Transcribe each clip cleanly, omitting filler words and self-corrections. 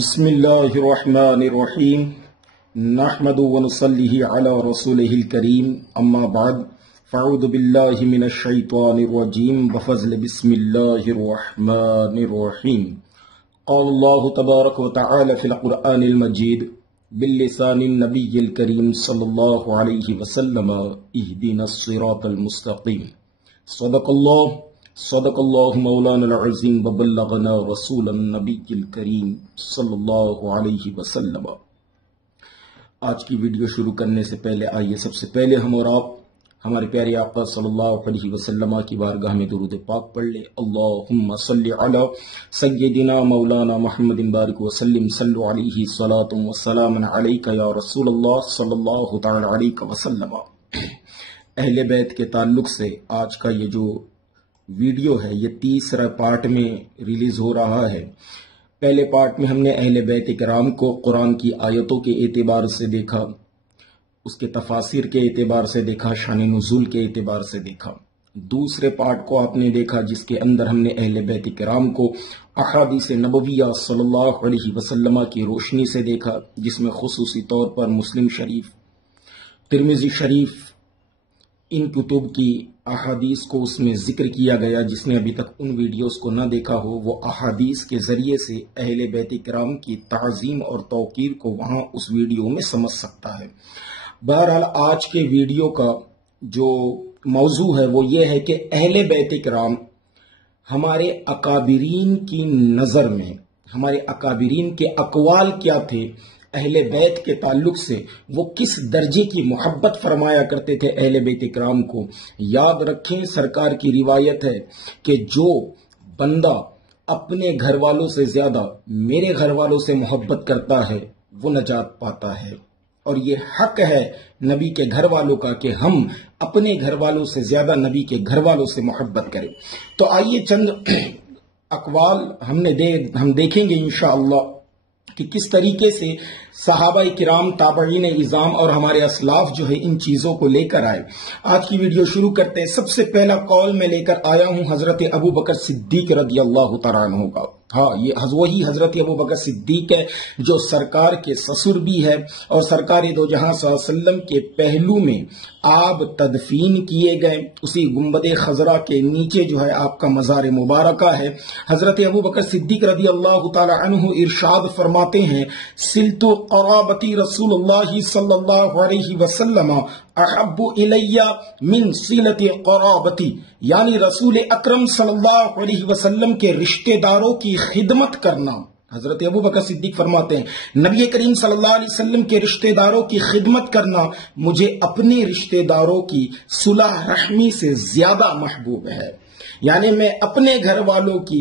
بسم الله الرحمن الرحيم نحمد ونصلي على رسوله الكريم أما بعد فأعوذ بالله من الشيطان الرجيم بفضل بسم الله الرحمن الرحيم قال الله تبارك وتعالى في القرآن المجيد باللسان النبي الكريم صلى الله عليه وسلم اهدنا الصراط المستقيم صدق اللہ مولانا العظیم وبلغنا رسول النبی الکریم صلی اللہ علیہ وسلم۔ آج کی ویڈیو شروع کرنے سے پہلے آئیے سب سے پہلے ہم اور آپ ہمارے پیارے آقا صلی اللہ علیہ وسلم کی بارگاہ میں درود پاک پڑھ لیں۔ اللہم صلی علی سیدنا مولانا محمد بارک وسلم، صلو علیہ صلاۃ وسلام علیک یا رسول اللہ صلی اللہ تعالی علیہ وسلم۔ اہل بیت کے تعلق سے آج کا یہ جو ویڈیو ہے یہ تیسرا پارٹ میں ریلیز ہو رہا ہے۔ پہلے پارٹ میں ہم نے اہل بیت کرام کو قرآن کی آیتوں کے اعتبار سے دیکھا، اس کے تفاسیر کے اعتبار سے دیکھا، شان نزول کے اعتبار سے دیکھا۔ دوسرے پارٹ کو آپ نے دیکھا جس کے اندر ہم نے اہل بیت کرام کو احادیث نبویہ صلی اللہ علیہ وسلم کی روشنی سے دیکھا، جس میں خصوصی طور پر مسلم شریف، ترمذی شریف، ان کتب کی احادیث کو اس میں ذکر کیا گیا۔ جس نے ابھی تک ان ویڈیوز کو نہ دیکھا ہو وہ احادیث کے ذریعے سے اہل بیت کرام کی تعظیم اور توقیر کو وہاں اس ویڈیو میں سمجھ سکتا ہے۔ بہرحال آج کے ویڈیو کا جو موضوع ہے وہ یہ ہے کہ اہل بیت کرام ہمارے اکابرین کی نظر میں، ہمارے اکابرین کے اقوال کیا تھے، اہل بیت کے تعلق سے وہ کس درجے کی محبت فرمایا کرتے تھے اہل بیت کرام کو۔ یاد رکھیں سرکار کی روایت ہے کہ جو بندہ اپنے گھر والوں سے زیادہ میرے گھر والوں سے محبت کرتا ہے وہ نجات پاتا ہے، اور یہ حق ہے نبی کے گھر والوں کا کہ ہم اپنے گھر والوں سے زیادہ نبی کے گھر والوں سے محبت کریں۔ تو آئیے چند اقوال ہم دیکھیں گے انشاءاللہ کہ کس طریقے سے صحابہ کرام، تابعین اعظام اور ہمارے اسلاف جو ہے ان چیزوں کو لے کر آئے۔ آج کی ویڈیو شروع کرتے ہیں۔ سب سے پہلا قول میں لے کر آیا ہوں حضرت ابو بکر صدیق رضی اللہ تعالیٰ عنہ کا۔ ہاں، یہ وہی حضرت ابو بکر صدیق ہے جو سرکار کے سسر بھی ہے اور سرکار دو جہاں صلی اللہ علیہ وسلم کے پہلو میں آپ تدفین کیے گئے۔ اسی گنبد خضرا کے نیچے جو ہے آپ کا مزار مبارکہ ہے۔ حضرت ابو بکر صدیق رضی اللہ تعالی عنہ ارشاد فرماتے ہیں، سلت قرابتی رسول اللہ صلی اللہ علیہ وسلم احب الی من صلت قرابتی، یعنی رسول اکرم صلی اللہ علیہ وسلم کے رشتہ داروں کی خدمت کرنا۔ حضرت ابو بکر صدیق فرماتے ہیں نبی کریم صلی اللہ علیہ وسلم کے رشتہ داروں کی خدمت کرنا مجھے اپنے رشتہ داروں کی صلح رحمی سے زیادہ محبوب ہے۔ یعنی میں اپنے گھر والوں کی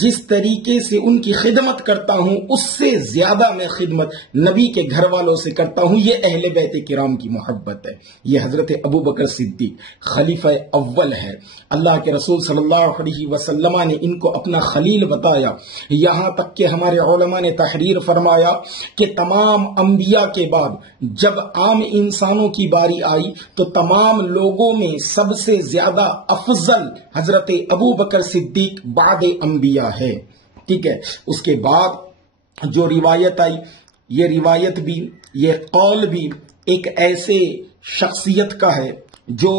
جس طریقے سے ان کی خدمت کرتا ہوں اس سے زیادہ میں خدمت نبی کے گھر والوں سے کرتا ہوں۔ یہ اہل بیت کرام کی محبت ہے۔ یہ حضرت ابو بکر صدیق خلیفہ اول ہے۔ اللہ کے رسول صلی اللہ علیہ وسلم نے ان کو اپنا خلیل بتایا، یہاں تک کہ ہمارے علماء نے تحریر فرمایا کہ تمام انبیاء کے بعد جب عام انسانوں کی باری آئی تو تمام لوگوں میں سب سے زیادہ افضل حضرت ابو بکر صدیق بعد انبیاء ہے۔ ٹھیک ہے، اس کے بعد جو روایت آئی، یہ روایت بھی، یہ قول بھی ایک ایسے شخصیت کا ہے جو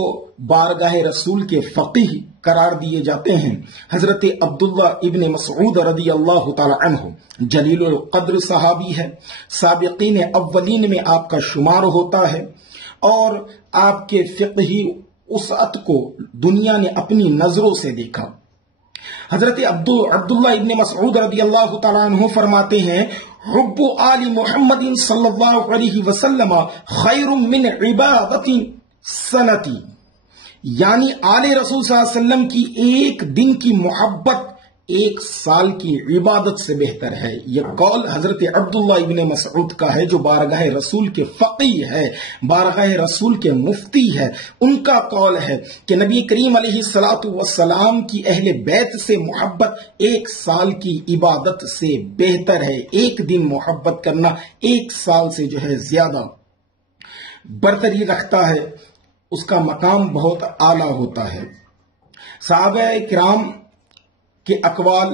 بارگاہ رسول کے فقیہ قرار دیے جاتے ہیں۔ حضرت عبداللہ ابن مسعود رضی اللہ تعالی عنہ جلیل القدر صحابی ہے، سابقین اولین میں آپ کا شمار ہوتا ہے، اور آپ کے فقہی وسعت کو دنیا نے اپنی نظروں سے دیکھا۔ حضرت عبداللہ ابن مسعود رضی اللہ تعالیٰ عنہ فرماتے ہیں، حب آل محمد صلی اللہ علیہ وسلم خیر من عبادت سنتی، یعنی آل رسول صلی اللہ علیہ وسلم کی ایک دن کی محبت ایک سال کی عبادت سے بہتر ہے۔ یہ قول حضرت عبداللہ ابن مسعود کا ہے جو بارگاہ رسول کے فقیہ ہے، بارگاہ رسول کے مفتی ہے۔ ان کا قول ہے کہ نبی کریم علیہ الصلوۃ والسلام کی اہل بیت سے محبت ایک سال کی عبادت سے بہتر ہے۔ ایک دن محبت کرنا ایک سال سے جو ہے زیادہ برتری رکھتا ہے، اس کا مقام بہت اعلیٰ ہوتا ہے۔ صحابہ کرام کے اقوال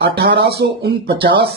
1849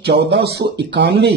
1491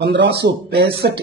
1565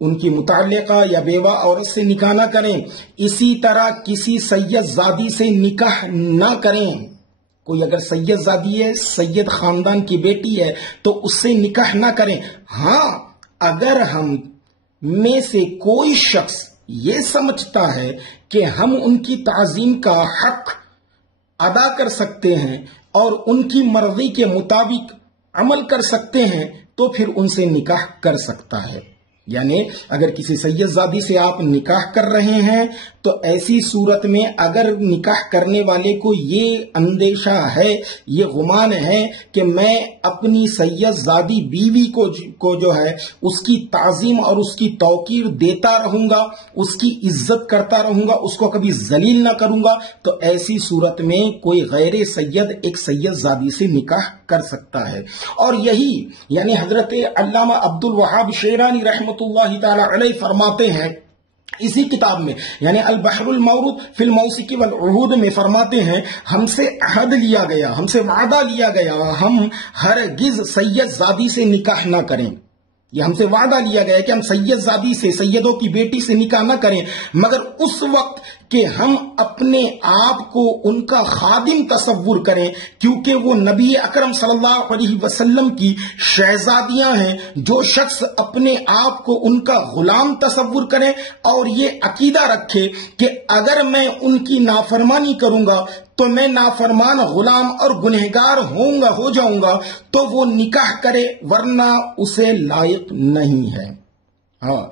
ان کی متعلقہ یا بیوہ عورت سے نکاح نہ کریں. اسی طرح کسی سید زادی سے نکاح نہ کریں. کوئی اگر سید زادی ہے، سید خاندان کی بیٹی ہے، تو اس سے نکاح نہ کریں. ہاں، اگر ہم میں سے کوئی شخص یہ سمجھتا ہے کہ ہم ان کی تعظیم کا حق ادا کر سکتے ہیں اور ان کی مرضی کے مطابق عمل کر سکتے ہیں تو پھر ان سے نکاح کر سکتا ہے. یعنی اگر کسی سید زادی سے آپ نکاح کر رہے ہیں تو ایسی صورت میں اگر نکاح کرنے والے کو یہ اندیشہ ہے، یہ گمان ہے کہ میں اپنی سید زادی بیوی کو جو ہے اس کی تعظیم اور اس کی توقیر دیتا رہوں گا، اس کی عزت کرتا رہوں گا، اس کو کبھی ذلیل نہ کروں گا، تو ایسی صورت میں کوئی غیر سید ایک سید زادی سے نکاح کر سکتا ہے. اور یہی یعنی حضرت علامہ عبد الوہاب شیرانی رحمۃ اللہ تعالی علیہ فرماتے ہیں اسی کتاب میں، یعنی البحر المورود فی الموسیقی والعہود میں فرماتے ہیں، ہم سے عہد لیا گیا، ہم سے وعدہ لیا گیا، ہم ہرگز سید زادی سے نکاح نہ کریں. یہ ہم سے وعدہ لیا گیا کہ ہم سید زادی سے، سیدوں کی بیٹی سے نکاح نہ کریں، مگر اس وقت کہ ہم اپنے آپ کو ان کا خادم تصور کریں، کیونکہ وہ نبی اکرم صلی اللہ علیہ وسلم کی شہزادیاں ہیں. جو شخص اپنے آپ کو ان کا غلام تصور کرے اور یہ عقیدہ رکھے کہ اگر میں ان کی نافرمانی کروں گا تو میں نافرمان غلام اور گنہگار ہو جاؤں گا، تو وہ نکاح کرے، ورنہ اسے لائق نہیں ہے. ہاں،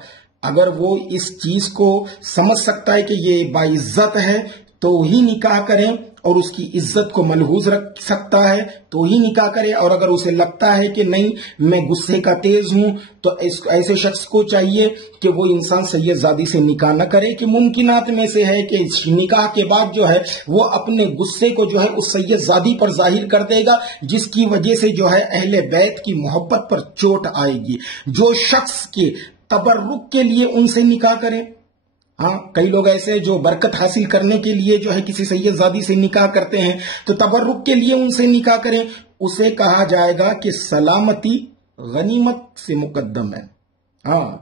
اگر وہ اس چیز کو سمجھ سکتا ہے کہ یہ باعزت ہے تو ہی نکاح کریں، اور اس کی عزت کو ملحوظ رکھ سکتا ہے تو ہی نکاح کرے. اور اگر اسے لگتا ہے کہ نہیں میں غصے کا تیز ہوں، تو ایسے شخص کو چاہیے کہ وہ انسان سید زادی سے نکاح نہ کرے. کہ ممکنات میں سے ہے کہ نکاح کے بعد جو ہے وہ اپنے غصے کو جو ہے اس سید زادی پر ظاہر کر دے گا، جس کی وجہ سے جو ہے اہل بیت کی محبت پر چوٹ آئے گی. جو شخص کے تبرک کے لیے ان سے نکاح کریں، ہاں کئی لوگ ایسے جو برکت حاصل کرنے کے لیے جو ہے کسی سید زادی سے نکاح کرتے ہیں، تو تبرک کے لیے ان سے نکاح کریں، اسے کہا جائے گا کہ سلامتی غنیمت سے مقدم ہے. ہاں،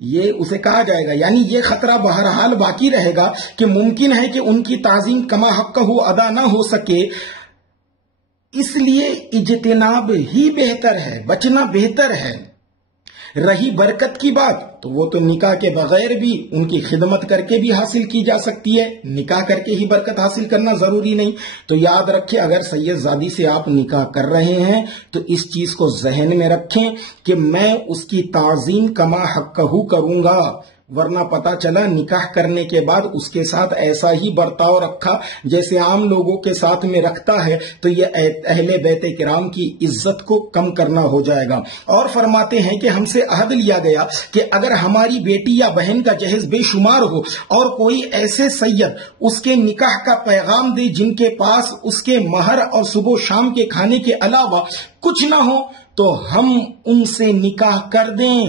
یہ اسے کہا جائے گا، یعنی یہ خطرہ بہرحال باقی رہے گا کہ ممکن ہے کہ ان کی تعظیم کما حقہ ادا نہ ہو سکے. اس لیے اجتناب ہی بہتر ہے، بچنا بہتر ہے. رہی برکت کی بات، تو وہ تو نکاح کے بغیر بھی ان کی خدمت کر کے بھی حاصل کی جا سکتی ہے، نکاح کر کے ہی برکت حاصل کرنا ضروری نہیں. تو یاد رکھیں، اگر سید زادی سے آپ نکاح کر رہے ہیں تو اس چیز کو ذہن میں رکھیں کہ میں اس کی تعظیم کما حقہ کروں گا، ورنہ پتا چلا نکاح کرنے کے بعد اس کے ساتھ ایسا ہی برتاؤ رکھا جیسے عام لوگوں کے ساتھ میں رکھتا ہے، تو یہ اہل بیت کرام کی عزت کو کم کرنا ہو جائے گا. اور فرماتے ہیں کہ ہم سے عہد لیا گیا کہ اگر ہماری بیٹی یا بہن کا جہیز بے شمار ہو اور کوئی ایسے سید اس کے نکاح کا پیغام دے جن کے پاس اس کے مہر اور صبح و شام کے کھانے کے علاوہ کچھ نہ ہو، تو ہم ان سے نکاح کر دیں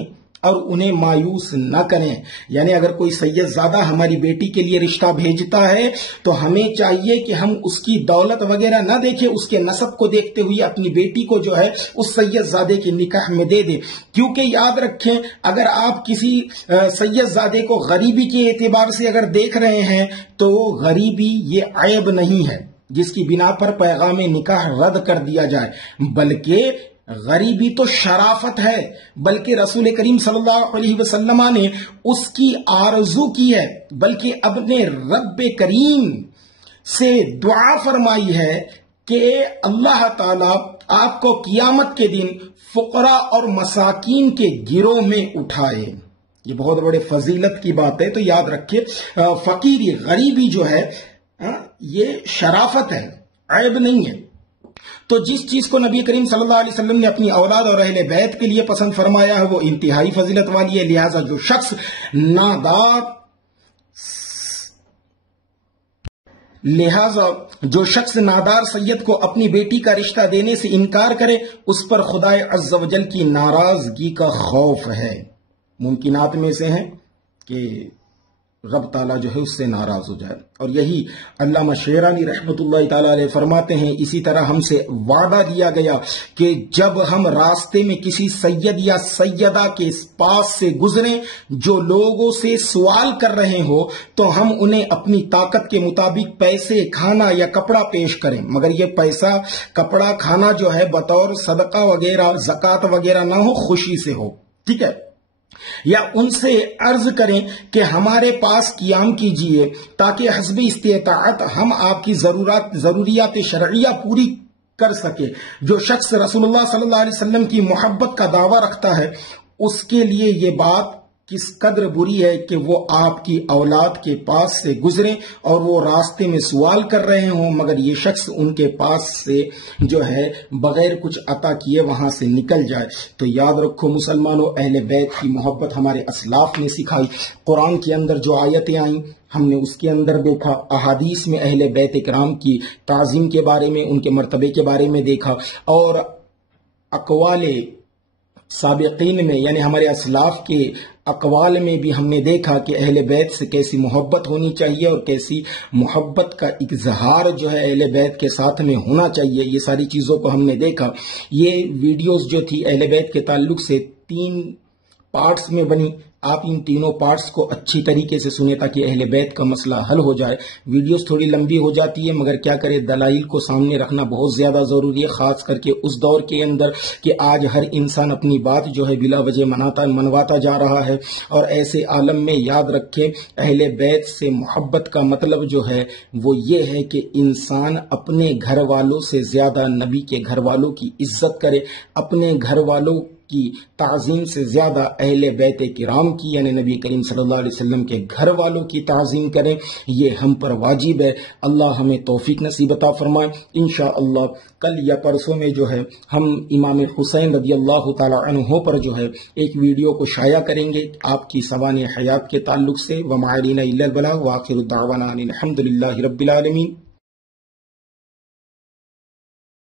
اور انہیں مایوس نہ کریں. یعنی اگر کوئی سید زادہ ہماری بیٹی کے لیے رشتہ بھیجتا ہے تو ہمیں چاہیے کہ ہم اس کی دولت وغیرہ نہ دیکھیں، اس کے نسب کو دیکھتے ہوئے اپنی بیٹی کو جو ہے اس سید زادے کے نکاح میں دے دیں. کیونکہ یاد رکھیں، اگر آپ کسی سید زادے کو غریبی کے اعتبار سے اگر دیکھ رہے ہیں تو غریبی یہ عیب نہیں ہے جس کی بنا پر پیغام نکاح رد کر دیا جائے، بلکہ غریبی تو شرافت ہے. بلکہ رسول کریم صلی اللہ علیہ وسلم نے اس کی آرزو کی ہے، بلکہ اپنے رب کریم سے دعا فرمائی ہے کہ اللہ تعالیٰ آپ کو قیامت کے دن فقراء اور مساکین کے گروہ میں اٹھائے. یہ بہت بڑے فضیلت کی بات ہے. تو یاد رکھیے، فقیری غریبی جو ہے یہ شرافت ہے، عیب نہیں ہے. تو جس چیز کو نبی کریم صلی اللہ علیہ وسلم نے اپنی اولاد اور اہل بیت کے لیے پسند فرمایا ہے وہ انتہائی فضیلت والی ہے. لہذا جو شخص نادار سید کو اپنی بیٹی کا رشتہ دینے سے انکار کرے اس پر خدائے عز و جل کی ناراضگی کا خوف ہے. ممکنات میں سے ہیں کہ رب تعالیٰ جو ہے اس سے ناراض ہو جائے۔ اور یہی علامہ شیرانی رحمت اللہ تعالیٰ علیہ فرماتے ہیں، اسی طرح ہم سے وعدہ دیا گیا کہ جب ہم راستے میں کسی سید یا سیدہ کے پاس سے گزریں جو لوگوں سے سوال کر رہے ہو تو ہم انہیں اپنی طاقت کے مطابق پیسے، کھانا یا کپڑا پیش کریں، مگر یہ پیسہ، کپڑا، کھانا جو ہے بطور صدقہ وغیرہ، زکوٰۃ وغیرہ نہ ہو، خوشی سے ہو، ٹھیک ہے؟ یا ان سے عرض کریں کہ ہمارے پاس قیام کیجئے تاکہ حسب استطاعت ہم آپ کی ضروریات شرعیہ پوری کر سکے۔ جو شخص رسول اللہ صلی اللہ علیہ وسلم کی محبت کا دعویٰ رکھتا ہے اس کے لیے یہ بات کس قدر بری ہے کہ وہ آپ کی اولاد کے پاس سے گزریں اور وہ راستے میں سوال کر رہے ہوں مگر یہ شخص ان کے پاس سے جو ہے بغیر کچھ عطا کیے وہاں سے نکل جائے۔ تو یاد رکھو مسلمانوں، اہل بیت کی محبت ہمارے اسلاف نے سکھائی۔ قرآن کے اندر جو آیتیں آئیں ہم نے اس کے اندر دیکھا، احادیث میں اہل بیت کرام کی تعظیم کے بارے میں، ان کے مرتبے کے بارے میں دیکھا، اور اقوال سابقین میں یعنی ہمارے اسلاف کے اقوال میں بھی ہم نے دیکھا کہ اہل بیت سے کیسی محبت ہونی چاہیے اور کیسی محبت کا اظہار جو ہے اہل بیت کے ساتھ میں ہونا چاہیے۔ یہ ساری چیزوں کو ہم نے دیکھا۔ یہ ویڈیوز جو تھی اہل بیت کے تعلق سے 3 پارٹس میں بنی۔ آپ ان تینوں پارٹس کو اچھی طریقے سے سنیں تاکہ اہل بیت کا مسئلہ حل ہو جائے۔ ویڈیوز تھوڑی لمبی ہو جاتی ہے مگر کیا کرے، دلائل کو سامنے رکھنا بہت زیادہ ضروری ہے، خاص کر کے اس دور کے اندر کہ آج ہر انسان اپنی بات جو ہے بلا وجہ منواتا جا رہا ہے۔ اور ایسے عالم میں یاد رکھیں اہل بیت سے محبت کا مطلب جو ہے وہ یہ ہے کہ انسان اپنے گھر والوں سے زیادہ نبی کے گھر والوں کی عزت کرے، اپنے گھر والوں کی تعظیم سے زیادہ اہل بیت کرام کی یعنی نبی کریم صلی اللہ علیہ وسلم کے گھر والوں کی تعظیم کریں۔ یہ ہم پر واجب ہے۔ اللہ ہمیں توفیق نصیب عطا فرمائے۔ انشاءاللہ کل یا پرسوں میں جو ہے ہم امام حسین رضی اللہ تعالی عنہ پر جو ہے ایک ویڈیو کو شائع کریں گے آپ کی سوانح حیات کے تعلق سے۔ وما علینا الا البلاغ، وآخر دعوانا ان الحمد للہ رب العالمین۔